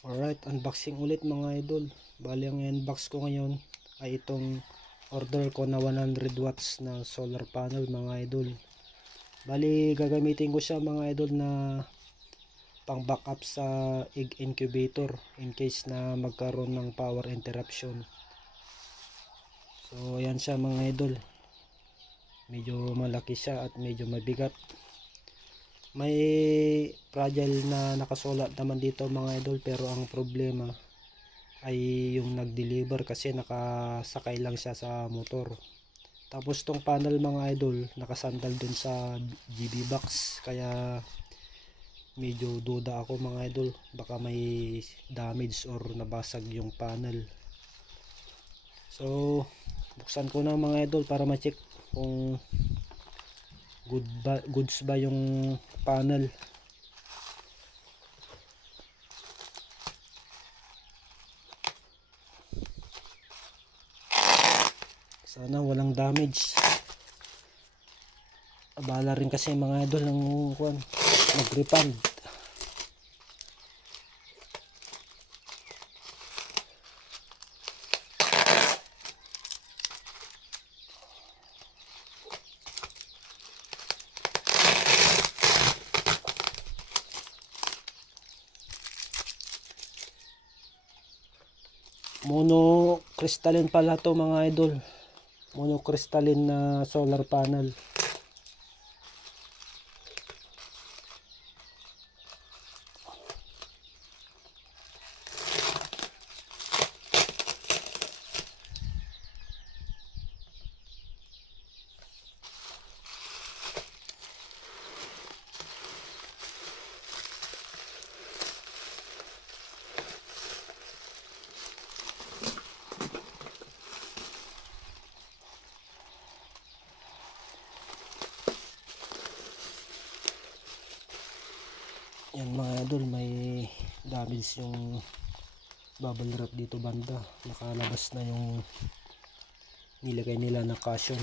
Alright, unboxing ulit mga idol. Bali ang unbox ko ngayon ay itong order ko na 100 watts na solar panel mga idol. Bali gagamitin ko siya mga idol na pang backup sa egg incubator in case na magkaroon ng power interruption. So ayan siya mga idol. Medyo malaki siya at medyo mabigat. May fragile na nakasulat naman dito mga idol, pero ang problema ay yung nag-deliver kasi nakasakay lang siya sa motor. Tapos tong panel mga idol nakasandal dun sa GB box, kaya medyo duda ako mga idol, baka may damage or nabasag yung panel. So buksan ko na mga idol para ma-check kung goods ba yung panel. Sana walang damage. Abala rin kasi mga idol ng mag-refund. Mono crystalline pala to mga idol. Mono crystalline na solar panel. Yan mga idol, may damage yung bubble wrap dito banda. Nakalabas na yung nilagay nila na caution.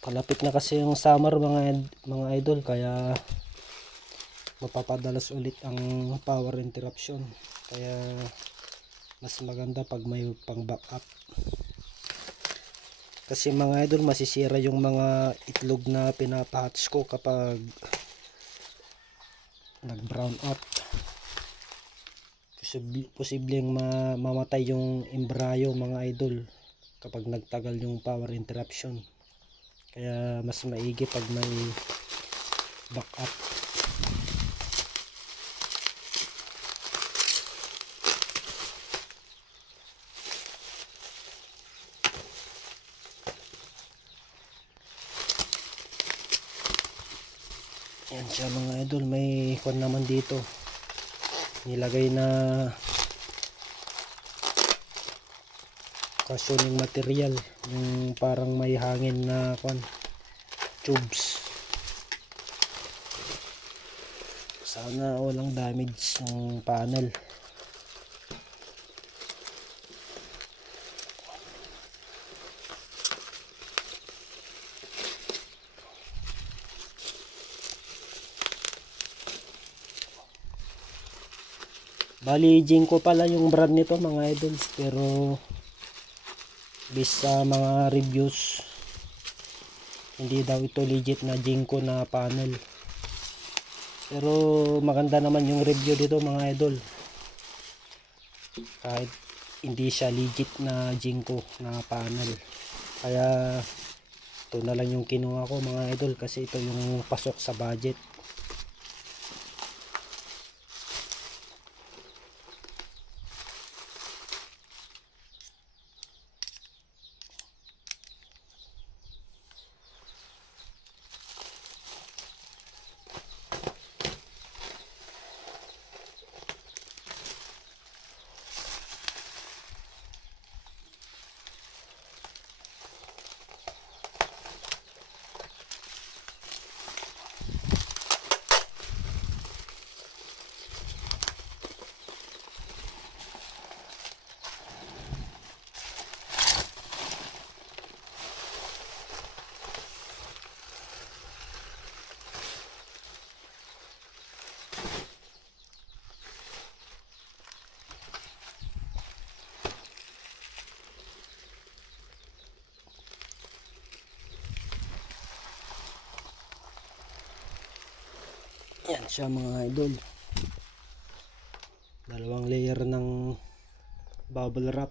Palapit na kasi yung summer mga idol, kaya mapapadalas ulit ang power interruption. Kaya mas maganda pag may pang backup. Kasi mga idol, masisira yung mga itlog na pinapahatch ko kapag nag brown out. Posibleng mamatay yung embryo mga idol kapag nagtagal yung power interruption. Kaya mas maigi pag may backup. Yan siya mga idol, may kon naman dito nilagay na cushioning material, yung parang may hangin na tubes. Sana walang damage ng panel. Bali Jinko pala yung brand nito mga idol, pero based sa mga reviews, hindi daw ito legit na Jinko na panel. Pero maganda naman yung review dito mga idol, kahit hindi siya legit na Jinko na panel. Kaya ito na lang yung kinuha ko mga idol, kasi ito yung pasok sa budget. Yan siya mga idol. Dalawang layer ng bubble wrap.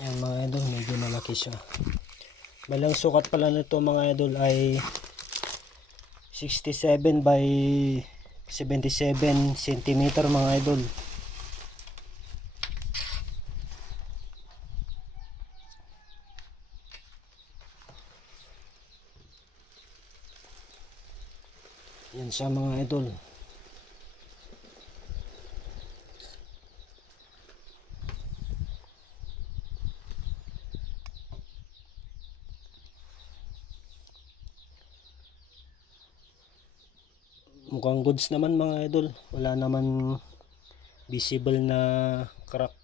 Yan mga idol, medyo malaki siya. Balang sukat pala nito mga idol ay 67 by 77 cm mga idol. Yan siya mga idol. Mukhang goods naman mga idol. Wala naman visible na crack.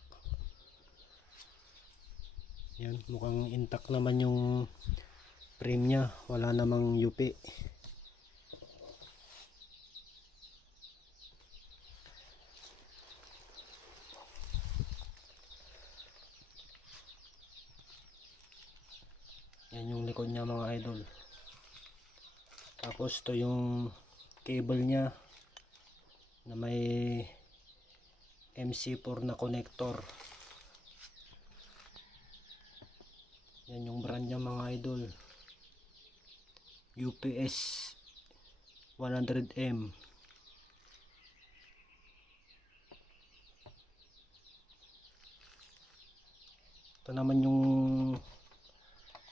Yan, mukhang intact naman yung frame nya. Wala namang yupi. Yan yung likod nya mga idol. Tapos to yung cable nya na may MC4 na connector. Yan yung brand nya mga idol. UPS 100M. Ito naman yung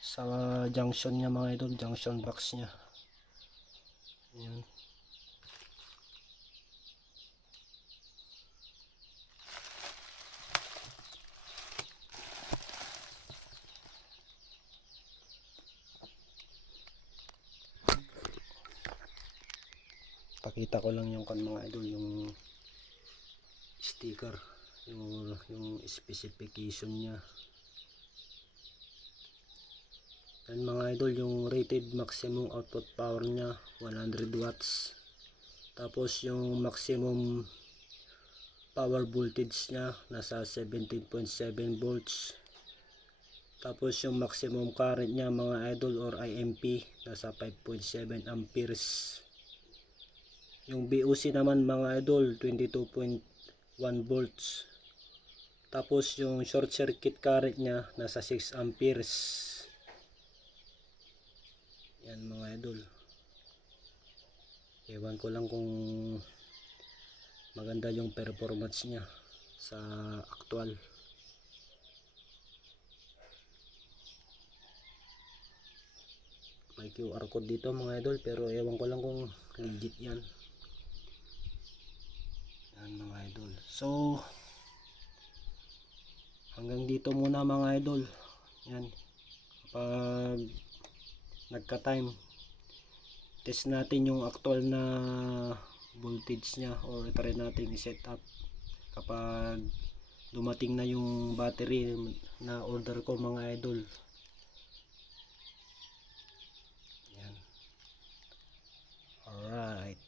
sa junction nya mga idol, junction box nya. Yan. Pakita ko lang yung mga idol, yung sticker, yung specification nya. Yan mga idol, yung rated maximum output power nya 100 watts. Tapos yung maximum power voltage nya nasa 17.7 volts. Tapos yung maximum current nya mga idol or IMP nasa 5.7 amperes. Yung BOC naman mga idol 22.1 volts. Tapos yung short circuit current nya nasa 6 amperes. Yan mga idol. Ewan ko lang kung maganda yung performance niya sa actual. May QR code dito mga idol, pero ewan ko lang kung legit yan. Yan mga idol. So hanggang dito muna mga idol. Yan. Kapag nagka-time, test natin yung actual na voltage niya, or try natin i-set up kapag dumating na yung battery na order ko mga idol. Yan. Alright.